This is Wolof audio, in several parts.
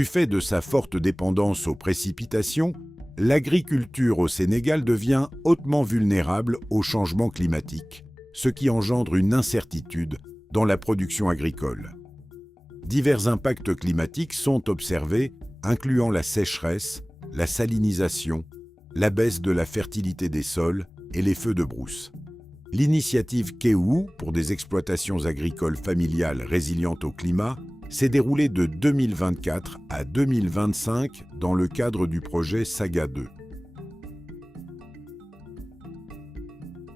Du fait de sa forte dépendance aux précipitations, l'agriculture au Sénégal devient hautement vulnérable au changement climatique, ce qui engendre une incertitude dans la production agricole. Divers impacts climatiques sont observés, incluant la sécheresse, la salinisation, la baisse de la fertilité des sols et les feux de brousse. L'initiative KEOU pour des exploitations agricoles familiales résilientes au climat s'est déroulée de 2024 à 2025 dans le cadre du projet Saga 2.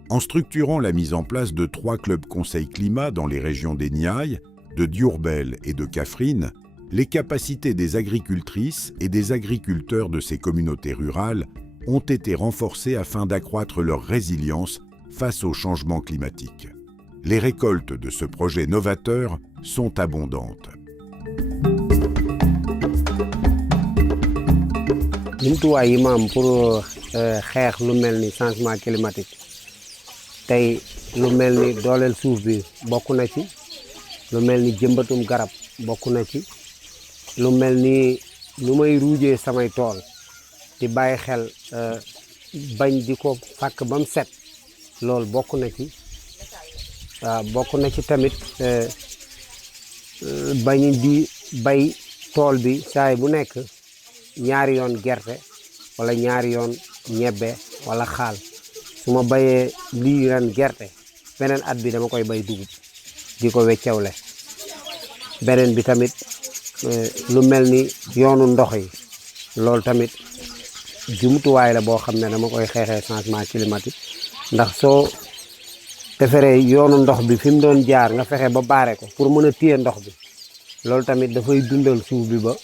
En structurant la mise en place de 3 clubs conseils climat dans les régions des Niayes, de Diourbel et de Kaffrine, les capacités des agricultrices et des agriculteurs de ces communautés rurales ont été renforcées afin d'accroître leur résilience face au changement climatique. Les récoltes de ce projet novateur sont abondantes. jumtuwaay yi ma am pour xeex lu mel ni changement climatique tey lu mel ni dooleel suuf bi bokk na ci lu mel ni jëmbatum garab bokk na ci lu mel ni lu may ruujee samay tool di bàyyi xel bañ di ko fàkk ba mu set loolu bokk na ci bokk na ci tamit bañ di bay tool bi saay bu nekk ñaari yoon gerte wala ñaari yoon ñebbe wala xaal su ma bayee lii ren gerte beneen at bi dama koy bay dugub di ko weccewle beneen bi tamit lu mel ni yoonu ndox yi loolu tamit jumtuwaay la boo xam ne dama koy xeexee changement climatique ndax soo defaree yoonu ndox bi fi mu doon jaar nga fexe ba baare ko pour mën a téye ndox bi loolu tamit dafay dundal suuf bi ba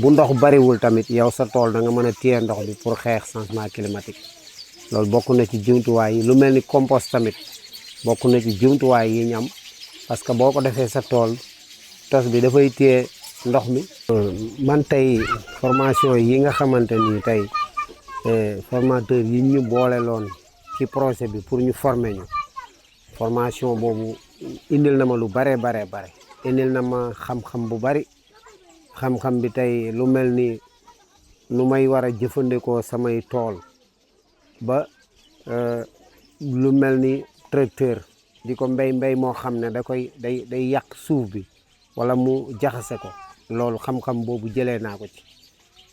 bu ndox bariwul tamit yow sa tool da nga mën a téye ndox bi pour xeex changement climatique loolu bokk na ci jumtuwaay yi lu mel ni compost tamit bokk na ci jumtuwaay yi ñu am parce que boo ko defee sa tool tos bi dafay téye ndox mi. man tey formation yi nga xamante ni tey formateur yi ñu boole loon ci projet bi pour ñu former ñu formation boobu indil na ma lu bare indil na ma xam-xam bu bari xam-xam bi tey lu mel ni nu may war a jëfandikoo samay tool ba lu mel ni tracteur di ko mbéy moo xam ne day yàq suuf bi wala mu jaxase ko loolu xam-xam boobu jëlee naa ko ci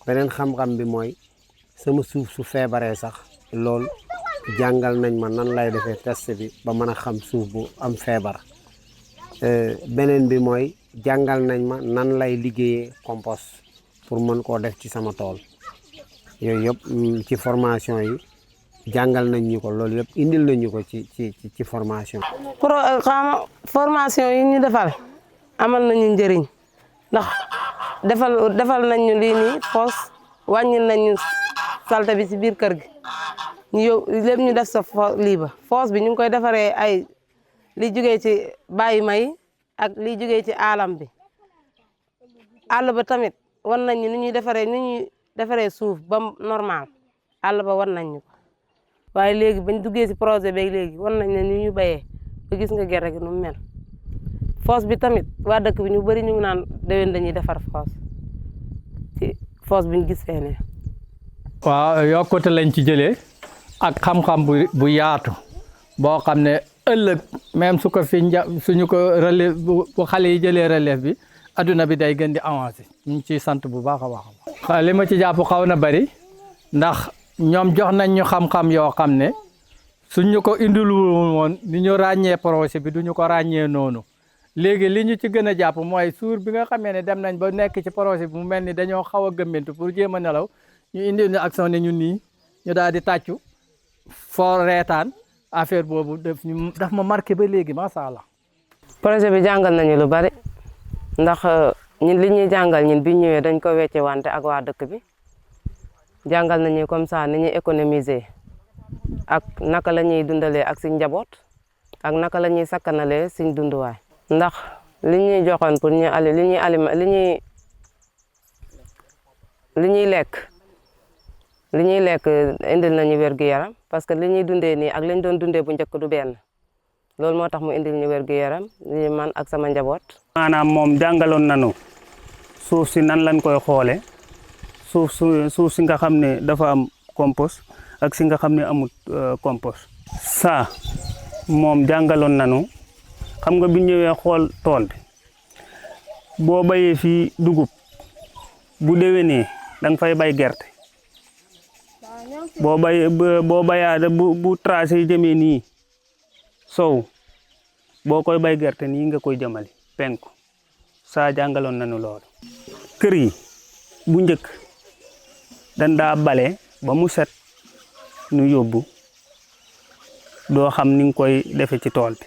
beneen xam-xam bi mooy sama suuf su feebaree sax loolu jàngal nañ ma nan lay defee test bi ba mën a xam suuf bu am feebar beneen bi mooy jàngal nañ ma nan lay liggéeyee compost pour mën koo def ci sama tool yooyu yëpp ci formation yi jàngal nañ ñu ko loolu yëpp indil nañu ko ci formation. formation yi ñu defal amal nañu njëriñ ndax defal nañ ñu lii nii foos wàññil nañ ñu salte bi ci biir kër gi ñu yow lépp ñu def sa lii ba foos bi ñu ngi koy defaree ay li jógee ci bàyyi may ak li jógee ci alam bi àll ba tamit wan nañ ñu ni ñuy defaree suuf ba normal àll ba wan nañ ñu ko waaye léegi bañ duggee ci projet bi léegi wan nañ ne ni ñu béyee ba gis nga gerte gi nu mu mel foos bi tamit waa dëkk bi ñu bëri ñu ngi naan déwén dañuy defar foos ci foos bi ñu gis fee ne. waaw yokkute lañ ci jëlee ak xam-xam bu yaatu boo xam ne ëllëg même su ko fi suñu ko relève bu xale yi jëlee relève bi adduna bi day gën di avancer ñu ngi ciy sant bu baax a baax. li ma ci jàpp xaw na bari ndax ñoom jox nañ ñu xam-xam yoo xam ne suñ ñu ko indil woon ni ñu ràññee projet bi du ñu ko ràññee noonu léegi li ñu ci gën a jàpp mooy suur bi nga xamee ne dem nañ ba nekk ci projet bi mu mel ni dañoo xaw a gëmmentu pour jéem a nelaw ñu indi ñu action ne ñun nii ñu daal di tàccu foo reetaan affaire boobu daf ma marqué ba léegi macha allah. projet bi jàngal nañu lu bari ndax ñun li ñuy jàngal ñun bi ñëwee dañ ko wecce wante ak waa dëkk bi jàngal nañu comme ça ni ñuy économiser ak naka la ñuy dundalee ak suñ njaboot ak naka la ñuy sakkanalee suñ dunduwaay. ndax li ñuy joxoon pour ñu li ñuy lekk indil nañu wér-gu-yaram parce que li ñuy dundee nii ak li ñu doon dundee bu njëkk du benn loolu moo tax mu indil ñu wér-gu-yaram li man ak sama njaboot. maanaam moom jàngaloon nañu suuf si nan lañ koy xoole suuf si nga xam ne dafa am compost ak si nga xam ne amut compost. saa moom jàngaloon nañu xam nga bi ñëwee xool tool bi boo bayee fii dugub bu déwénee da nga fay bay gerte boo bayaa bu tracé yi jëmee nii sow boo koy bay gerte nii nga koy jëmali penku saa jàngaloon nañu loolu. kër yi bu njëkk dañ daa bale ba mu set ñu yóbbu doo xam ni nga koy defe ci tool bi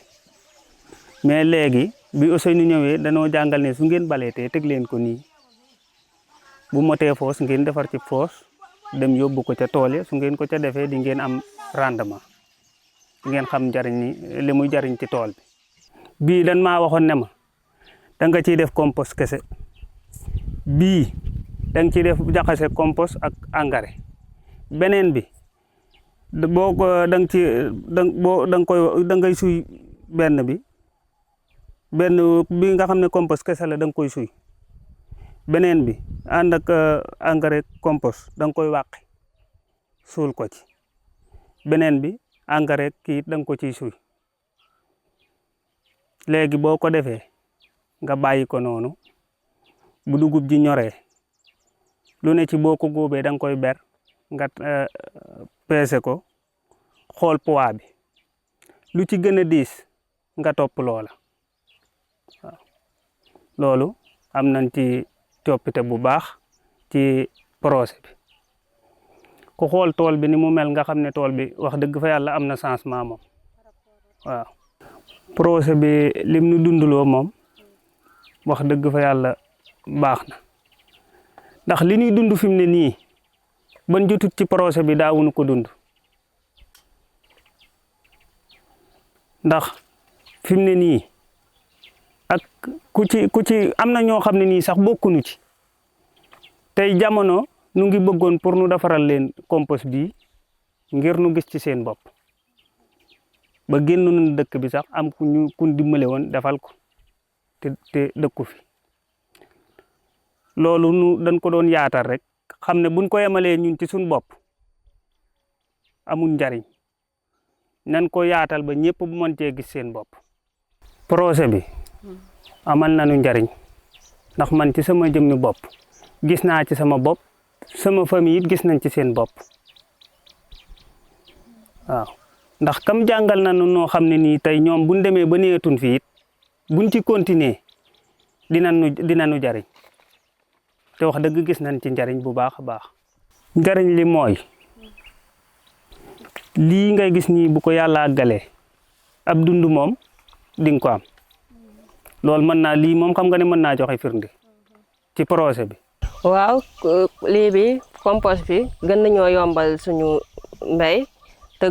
mais léegi bi Ousseynou ñëwee danoo jàngal ne su ngeen baleetee teg leen ko nii bu motee foos ngeen defar ci foos dem yóbbu ko ca tool yi su ngeen ko ca defee di ngeen am rendement di ngeen xam njariñ li muy jariñ ci tool bi. bii dan maa waxoon ne ma da nga ciy def compost kese bii da nga ciy def jaxase compost ak engrais beneen bi boo ko da nga ngay suy benn bi nga xam ne compost kese la da nga koy suy beneen bi ànd ak engrais compost da nga koy wàqi suul ko ci beneen bi engrais kii da nga ko ciy suy léegi boo ko defee nga bàyyi ko noonu bu dugub ji ñoree lu ne ci boo ko góobee da nga koy ber nga peese ko xool poids bi lu ci gën a diis nga topp loola waaw loolu am nañ ci coppite bu baax ci projet bi ku xool tool bi ni mu mel nga xam ne tool bi wax dëgg fa yàlla am na changement moom waaw. projet bi lim nu dundaloo moom wax dëgg fa yàlla baax na ndax li ñuy dund fi mu ne nii ban jotut ci projet bi daawuñu ko dund ndax fi mu ne nii ak ku ci am na ñoo xam ne nii sax bokkuñu ci tey jamono nu ngi bëggoon pour nu defaral leen compost bii ngir nu gis ci seen bopp ba génn nañu dëkk bi sax am ku dimbale woon defal ko te dëkku fi loolu nu dañ ko doon yaatal rek xam ne buñ ko yemalee ñun ci suñ bopp amul njariñ nan ko yaatal ba ñëpp bu mën cee gis seen bopp. projet bi amal nañu njariñ ndax man ci sama jëmmi bopp gis naa ci sama bopp sama famille it gis nañ ci seen bopp waaw ndax kam jàngal nañu noo xam ne nii tey ñoom buñ demee ba neetun fii it buñ ci continuer dinañu jariñ te wax dëgg gis nañ ci njariñ bu baax a baax. njariñ li mooy lii ngay gis nii bu ko yàlla àggalee ab dund moom di nga ko am loolu mën naa lii moom xam nga ne mën naa joxe firnde ci projet bi. waaw lii bi compost bi gën nañoo yombal suñu mbéy te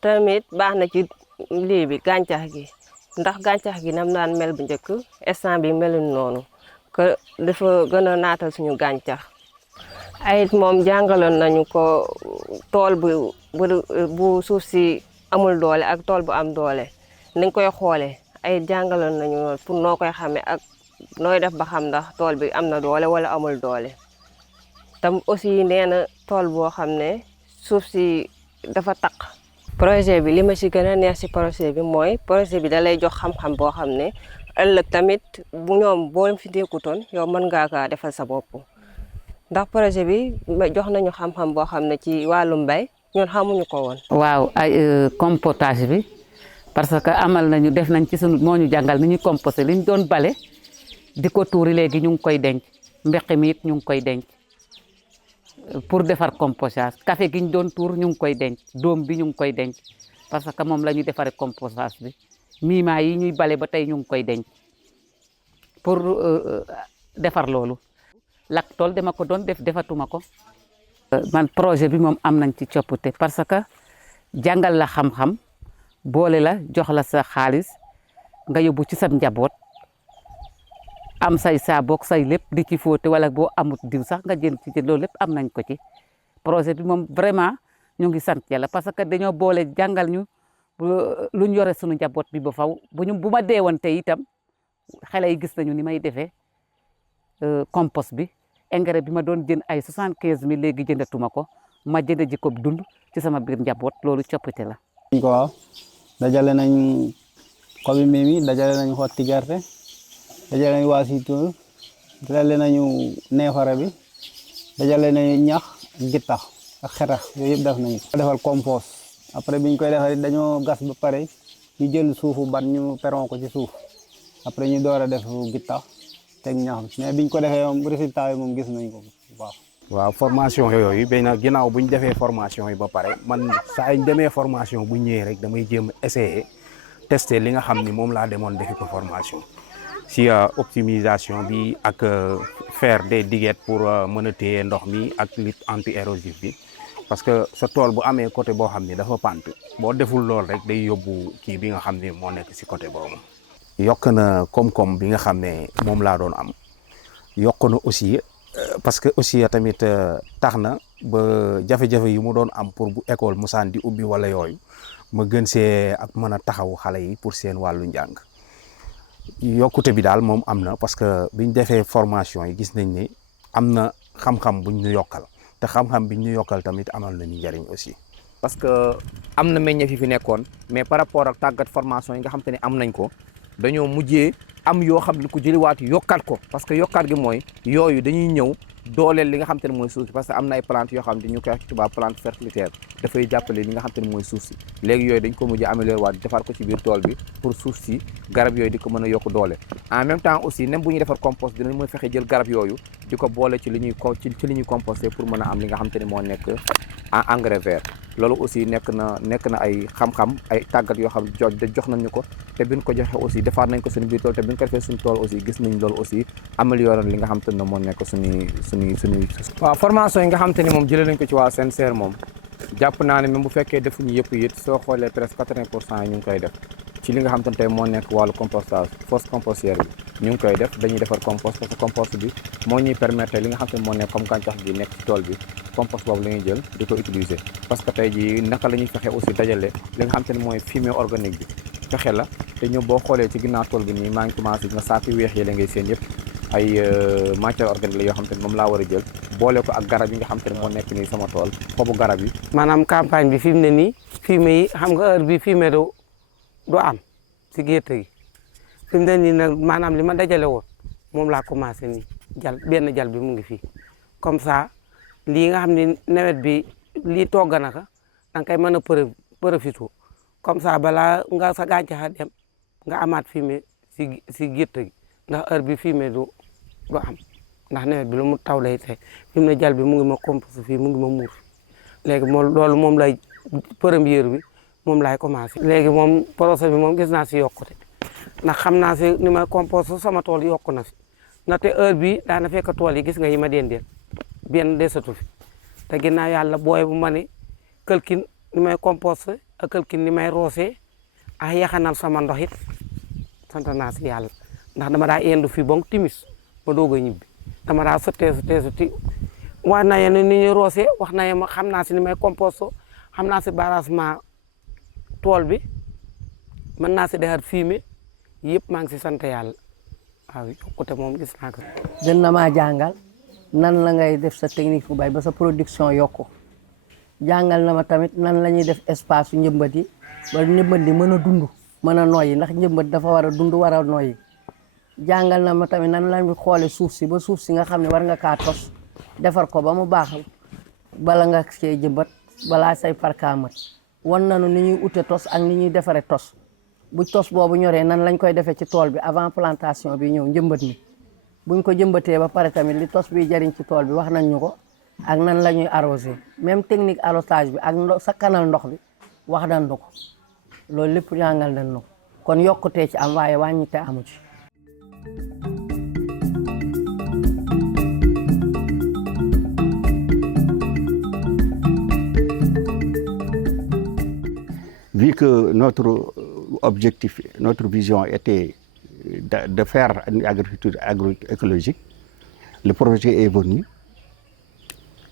tamit baax na ci lii bi gàncax gi ndax gàncax gi nam daan mel bu njëkk instant bi melun noonu que dafa gën a naatal suñu gàncax ay moom jàngaloon nañu ko tool bu suuf si amul doole ak tool bu am doole nañ koy xoolee ay jàngaloon nañu lool pour noo koy xamee ak nooy def ba xam ndax tool bi am na doole wala amul doole tam aussi nee na tool boo xam ne suuf si dafa taq. projet bi li ma ci gën a neex ci projet bi mooy projet bi da lay jox xam-xam boo xam ne ëllëg tamit bu ñoom boo fi nekkutoon yow mën ngaa kaa defal sa bopp ndax projet bi jox nañu xam-xam boo xam ne ci wàllum mbay ñun xamuñu ko woon. waaw ay compostage bi parce que amal nañu def nañ ci sunu moo ñu jàngal ni ñuy composté li ñu doon bale di ko tuuri léegi ñu ngi koy denc mbeq mi it ñu ngi koy denc pour defar compostage café gi ñu doon tuur ñu ngi koy denc doom bi ñu ngi koy denc parce que moom la ñuy defaree compostage bi miima yi ñuy bale ba tey ñu ngi koy denc pour defar loolu. lak tool dama ko doon def defatuma ko. man projet bi moom am nañ ci coppite parce que jàngal la xam-xam boole la jox la sa xaalis nga yóbbu ci sa njaboot am say saaboog say lépp di ci fóote wala boo amut diw sax nga jënd ci loolu lépp am nañ ko ci projet bi moom vraiment ñu ngi sant yàlla parce que dañoo boole jàngal ñu lu ñu yore suñu njaboot bi ba faw bu ma deewoon tey itam xale yi gis nañu ni may defee compost bi engrais bi ma doon jënd ay 75 000 léegi jëndatuma ko ma jënd ji ko dund ci sama biir njaboot loolu coppite la. ko waaw dajale nañ xobi mimi dajale nañ xotti gerte dajale nañ waasitu dajale nañu neefare bi dajale nañu ñax gittax ak xetax yooyu yëpp def nañu ko defal compost après biñ koy defal dañoo gas ba pare ñu jël suufu ban ñu peron ko ci suuf après ñu door a def gittax teg ñax bi mais biñ ko defee moom résultat yi moom gis nañ ko bu baax. waaw formation yooyu béy na ginnaaw bu ñu defee formation yi ba pare man saa ñu demee formation bu ñëwee rek damay jéem a essayer tester li nga xam ni moom laa demoon defi ko formation si optimisation bi ak faire des diguettes pour mën a téye ndox mi ak lutte anti-érosif bi parce que sa tool bu amee côté boo xam ni dafa pant boo deful lool rek day yóbbu kii bi nga xam ne moo nekk si côté boobu. yokk na koom-koom bi nga xam ne moom laa doon am yokk na aussi. Parce que aussi tamit tax na ba jafe-jafe yi mu doon am pour bu école musaan di ubbi wala yooyu ma gën see ak mën a taxaw xale yi pour seen wàllu njàng yokkute bi daal moom am na parce que biñ defee formation yi gis nañ ne am na xam-xam buñ ñu yokkal te xam-xam biñ ñu yokkal tamit amal nañu njariñ aussi. parce que am na meññeef yi fi nekkoon mais par rapport ak tàggat formation yi nga xam te ne am nañ ko dañoo mujjee am yoo xam ne ko jëliwaat yokkaat ko parce que yokkaat gi mooy yooyu dañuy ñëw dooleel li nga xam te ne mooy suuf si parce que am na ay plante yoo xam ne ñu koy wax ci tubaab plante fertilitaire dafay jàppale li nga xam te ne mooy suuf si léegi yooyu dañ ko mujjee amélioré waat defar ko ci biir tool bi pour suuf si garab yooyu di ko mën a yokk doole en même temps aussi même bu ñuy defar compost dinañ mën a fexe jël garab yooyu di ko boole ci li ñuy composté pour mën a am li nga xam te ne moo nekk engrais vert loolu aussi nekk na ay xam-xam ay tàggat yoo xam jox nañ ñu ko te biñ ko joxe aussi defaat nañ ko suñu biir tool te biñ ko defee suñu tool aussi gis nañ loolu aussi amélioré li nga xam te ne moo nekk suñuy waaw formation yi nga xam te ni moom jëlee nañ ko ci waa CNCR moom jàpp naa ne même bu fekkee defuñu yëpp it soo xoolee presque 80% yi ñu ngi koy def ci li nga xam te ne tey moo nekk wàllu compostage fosse compostière bi ñu ngi koy def dañuy defar compost parce que compost bi moo ñuy permettre li nga xam te ne moo nekk comme gàncax gi nekk ci tool bi compost boobu la ñuy jël di ko utiliser parce que tey jii naka la ñuy fexe aussi dajale li nga xam te ne mooy fumier organique bi fexe la te ñoom boo xoolee ci ginnaaw tool bi nii maa ngi commencé nga saako weex yi la ngay seen yëpp ay matière organique la yoo xam te ne moom laa war a jël boole ko ak garab yi nga xam te ne moo nekk nii sama tool xobu garab yi. maanaam campagne bi fi mu ne nii fumier yi xam nga heure bi fumier du am si gerte gi fi mu ne nii nag maanaam li ma dajale woon moom laa commencé nii benn jal bi mu ngi fii comme ça lii nga xam ne nawet bi lii togg na ka da nga koy mën a profité comme ça balaa nga sa gàncax a dem nga amaat fumier si gerte gi ndax heure bi fumier du am ndax nawet bi lu mu taw lay tey fi mu ne jal bi mu ngi ma composé fii mu ngi ma muur léegi loolu moom lay première bi moom laay commencé. léegi moom projet bi moom gis naa si yokkute ndax xam naa si ni ma composé sama tool yokku na si ndaxte heure bi daana fekk tool yi gis nga yi ma dendeel benn desatu fi te ginnaaw yàlla booy bu ma ne këlkin ni may composté ak këlkin ni may roosee ak yaxanal sama ndox it sant naa si yàlla ndax dama daa yendu fii ba timis ma doog a ñibbi dama daa sotti wax na yéen ni ñuy roosee wax na yéen xam naa si ni may composté xam naa si barasement tool bi mën naa si defar fumier yëpp maa ngi si sant yàlla waaw yokkute moom gis naa ko. gën na maa jàngal nan la ngay def sa technique bu bay ba sa production yokku jàngal na ma tamit nan la ñuy def espace su njëmbat yi ba njëmbat yi mën a dund mën a noyyi ndax njëmbat dafa war a dund war a noyyi jàngal na ma tamit nan la ñuy xoole suuf si ba suuf si nga xam ne war nga kaa tos defar ko ba mu baax bala nga cee jëmbat balaa say parkaamat wan nañu ni ñuy ute tos ak ni ñuy defaree tos bu tos boobu ñoree nan lañ koy defee ci tool bi avant plantation bi ñëw njëmbat mi buñ ko jëmbatee ba pare tamit li tos bi jariñ ci tool bi wax nañ ñu ko ak nan la ñuy arrosé même technique arrosage bi ak sakkanal ndox bi wax nañ ko loolu lépp jàngal nañ ko kon yokkutee ci am waaye wàññite amu ci. Vu que notre objectif, notre vision était de faire une agriculture agroécologique, le projet est venu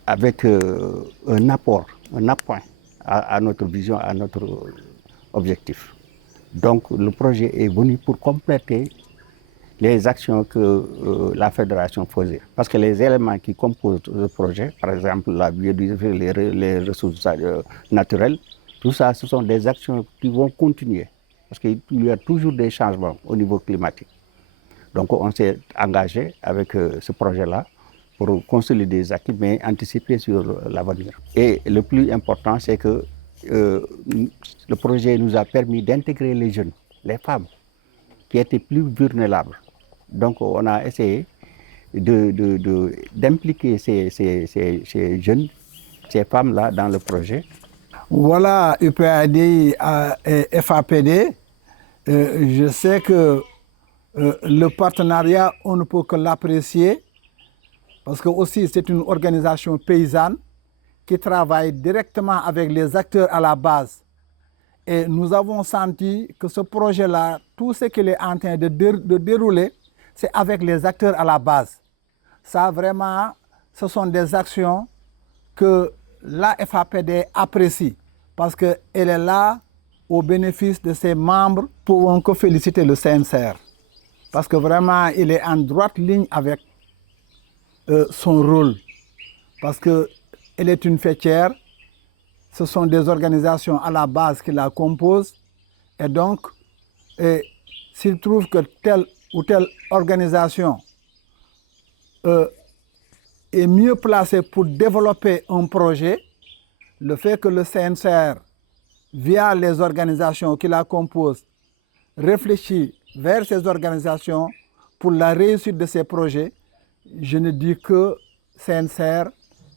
avec un apport, un appoint à notre vision, à notre objectif. Donc le projet est venu pour compléter les actions que la fédération faisait. Parce que les éléments qui composent le projet, par exemple la biodiversité, les ressources naturelles, tout ça, ce sont des actions qui vont continuer. Parce qu'il y a toujours des changements au niveau climatique. Donc on s'est engagé avec ce projet-là pour consolider des acquis, mais anticiper sur l'avenir. Et le plus important, c'est que le projet nous a permis d'intégrer les jeunes, les femmes, qui étaient plus vulnérables. Donc on a essayé d'impliquer ces jeunes, ces femmes-là dans le projet. Voilà, UPAD et FAPD. Je sais que le partenariat, on ne peut que l'apprécier parce que aussi c'est une organisation paysanne qui travaille directement avec les acteurs à la base. Et nous avons senti que ce projet-là, tout ce qu'il est en train de dérouler, c'est avec les acteurs à la base. Ça vraiment, ce sont des actions que la FAPD apprécie parce qu'elle est là au bénéfice de ses membres. Pouvons que féliciter le CNCR parce que vraiment, il est en droite ligne avec son rôle parce qu'elle est une fêtière. Ce sont des organisations à la base qui la composent et donc s'il trouve que telle ou telle organisation est mieux placée pour développer un projet, le fait que le CNCR, via les organisations qui la composent, réfléchit vers ces organisations pour la réussite de ces projets, je ne dis que CNCR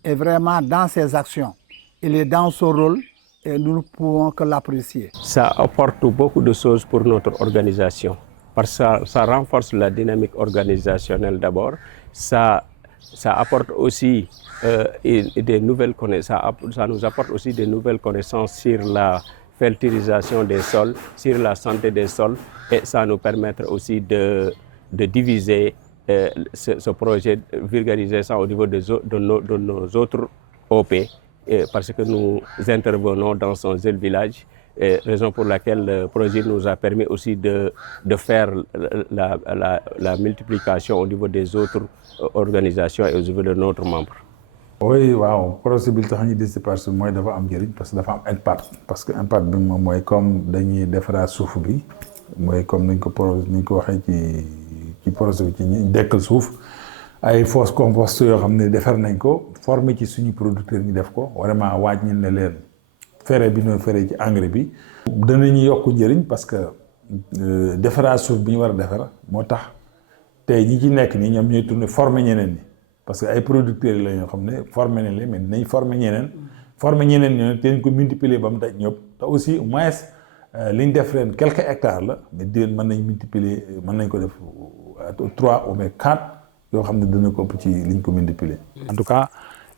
est vraiment dans ses actions. Il est dans son rôle et nous ne pouvons que l'apprécier. Ça apporte beaucoup de choses pour notre organisation. Parce que ça renforce la dynamique organisationnelle d'abord. Ça apporte aussi des nouvelles connaissances. Ça nous apporte aussi des nouvelles connaissances sur la fertilisation des sols, sur la santé des sols. Et ça nous permettra aussi de diviser ce projet, vulgariser ça au niveau de nos autres OP. Parce que nous intervenons dans son seul village, raison pour laquelle le projet nous a permis aussi de faire la multiplication au niveau des autres organisations et au niveau de notre membre. Oui, waaw projet bi tax ñu di parce que mooy dafa am njëriñ parce que dafa am impact parce que impact bi moom mooy comme dañuy defaraat suuf bi mooy comme niñ ko waxee ci projet bi ci ñi dekkal suuf ay fosse compost yoo xam ne defar nañ ko former ci suñu producteur ñu def ko vraiment wàññi na leen fere bi ñoo fere ci engrais bi danañu yokk njëriñ parce que defaraat suuf bi ñu war a defar moo tax tey ñi ci nekk nii ñoom ñooy tourner former ñeneen ñi parce que ay producteurs la ñoo xam ne former nañ leen mais dinañ former ñeneen ñoo dañ ko multiplier ba mu daj ñëpp te aussi au moins li ñu def ren quelques hectares la mais déwén mën nañ multiplier mën nañ ko def 3 ou 4 yoo xam ne dana ko ëpp ci liñ ko multiplier. En tout cas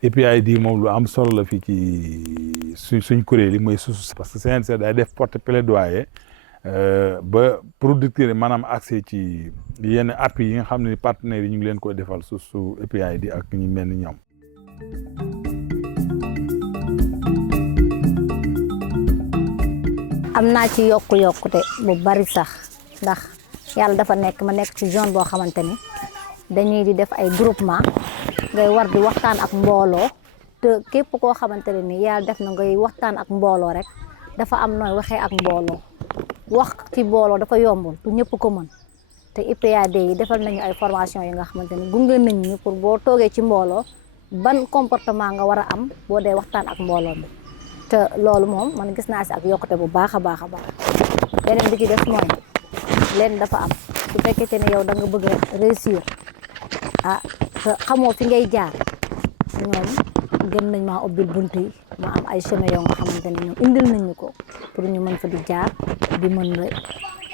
EPID moom lu am solo la fii ci suñ kuréel yi mooy suuf parce que CNCR day def porte plaidoyer ba producteurs yi maanaam accès ci yenn appui yi nga xam ne partenaires yi ñu ngi leen koy defal su EPID ak ñu mel ni ñoom. am naa ci yokkute bu bari sax ndax yàlla dafa nekk ma nekk ci zone boo xamante ni dañuy di def ay groupement ngay war di waxtaan ak mbooloo te képp koo xamante ne ni yàlla def na ngay waxtaan ak mbooloo rek dafa am nooy waxee ak mbooloo wax ci mbooloo dafa yombul du ñëpp ko mën te IPAD yi defal nañu ay formation yi nga xamante ni gunge nañ ñu pour boo toogee ci mbooloo ban comportement nga war a am boo dee waxtaan ak mbooloo mi te loolu moom man gis naa si ak yokkute bu baax a baax a baax beneen bi ci def mooy leen dafa am su fekkee ne yow da nga bëgg a réussir te xamoo fi ngay jaar ñoom gën nañ maa ubbil bunt yi ma am ay chemin yoo nga xamante ne ñoom indil nañ ñu ko pour ñu mën fa di jaar di mën a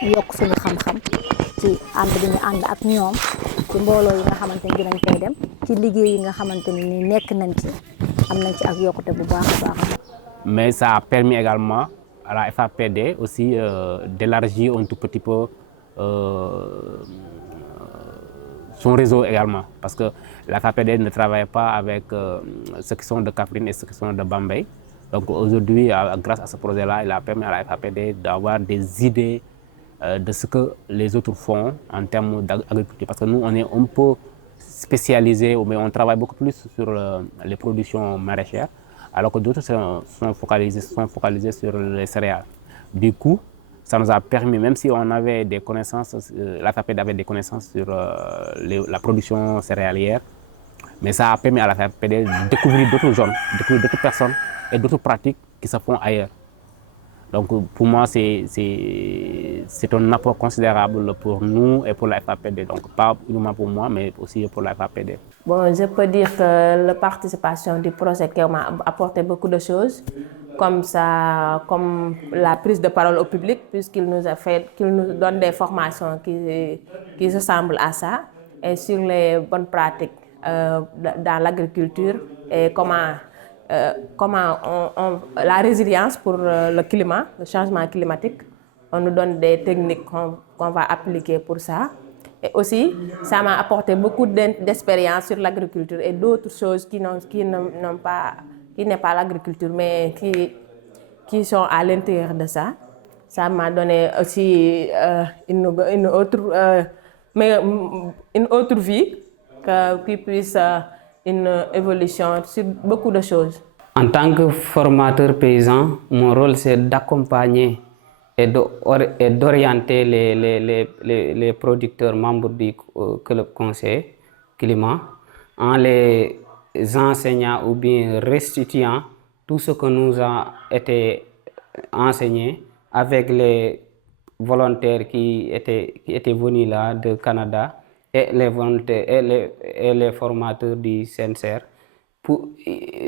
yokk suñu xam-xam ci ànd bi ñu ànd ak ñoom ci mbooloo yi nga xamante ni dinañ koy dem ci liggéey yi nga xamante ni nekk nañ ci am nañ ci ak yokkute bu baax a baax. Mais ça a permis également à la FAPD aussi d'élargir un tout petit peu son réseau également. Parce que la FAPD ne travaille pas avec ceux qui sont de Kaffrine et ceux qui sont de Bambey. Donc aujourd'hui, grâce à ce projet-là, il a permis à la FAPD d'avoir des idées de ce que les autres font en termes d'agriculture. Parce que nous, on est un peu spécialisés, mais on travaille beaucoup plus sur les productions maraîchères, alors que d'autres sont focalisés sur les céréales. Du coup, ça nous a permis, même si on avait des connaissances, la FAPED avait des connaissances sur la production céréalière, mais ça a permis à la FAPED de découvrir d'autres zones, découvrir d'autres personnes et d'autres pratiques qui se font ailleurs. Donc pour moi, c'est un apport considérable pour nous et pour la FAPD. Donc pas uniquement pour moi, mais aussi pour la FAPD. Bon, je peux dire que la participation du projet m'a apporté beaucoup de choses, comme la prise de parole au public, puisqu'il nous donne des formations qui ressemblent à ça, et sur les bonnes pratiques dans l'agriculture et comment la résilience pour le climat, le changement climatique. On nous donne des techniques qu'on va appliquer pour ça. Et aussi, ça m'a apporté beaucoup d'expérience sur l'agriculture et d'autres choses qui n'est pas l'agriculture, mais qui sont à l'intérieur de ça. Ça m'a donné aussi une autre vie qui puisse une évolution sur beaucoup de choses. En tant que formateur paysan, mon rôle c'est d'accompagner et d'orienter les producteurs membres du club conseil climat en les enseignant ou bien restituant tout ce que nous a été enseigné avec les volontaires qui étaient venus là du Canada et les volontaires et les formateurs du CNCR.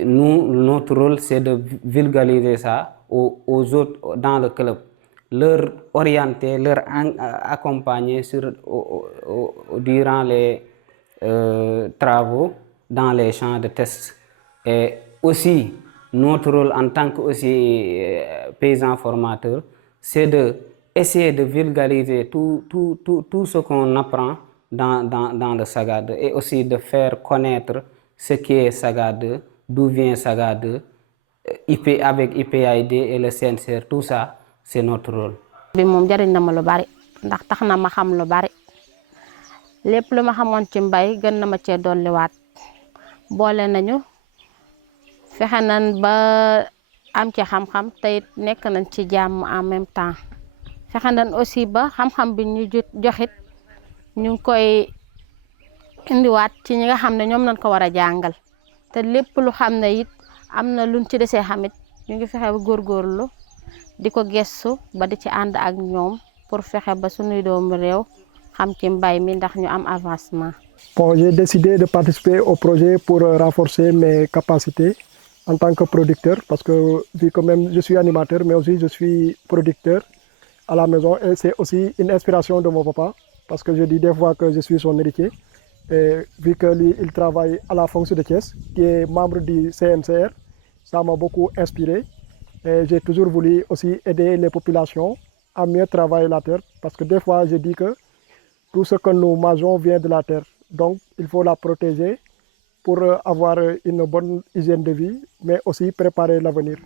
Notre rôle, c'est de vulgariser ça aux autres dans le club, leur orienter, leur accompagner durant les travaux dans les champs de test. Et aussi, notre rôle en tant que paysan formateur, c'est d'essayer de vulgariser tout ce qu'on apprend dans le Saga 2 et aussi de faire connaître ce qu'est Saga 2, d'où vient Saga 2, avec IPAID et le CNCR, tout ça, c'est notre rôle. bi moom jariñ na ma lu bari ndax tax na ma xam lu bari lépp lu ma xamoon ci mbay gën na ma cee dolliwaat boole nañu fexe nañ ba am ci xam-xam te it nekk nañ ci jàmm en même temps fexe nañ aussi ba xam-xam bi ñu joxit ñu ngi koy indiwaat ci ñi nga xam ne ñoom lañ ko war a jàngal te lépp lu xam ne it am na luñ ci desee xamit ñu ngi fexe ba góorgóorlu di ko gestu ba di ci ànd ak ñoom pour fexe ba suñuy doomu réew xam ci mbay mi ndax ñu am avancement. Bon, j'ai décidé de participer au projet pour renforcer mes capacités en tant que producteur parce que vu que même je suis animateur mais aussi je suis producteur à la maison et c'est aussi une inspiration de mon papa parce que je dis des fois que je suis son héritier. Et vu que lui, il travaille à la fonction de Thiès, qui est membre du CNCR, ça m'a beaucoup inspiré. Et j'ai toujours voulu aussi aider les populations à mieux travailler la terre, parce que des fois, je dis que tout ce que nous mangeons vient de la terre. Donc, il faut la protéger pour avoir une bonne hygiène de vie, mais aussi préparer l'avenir.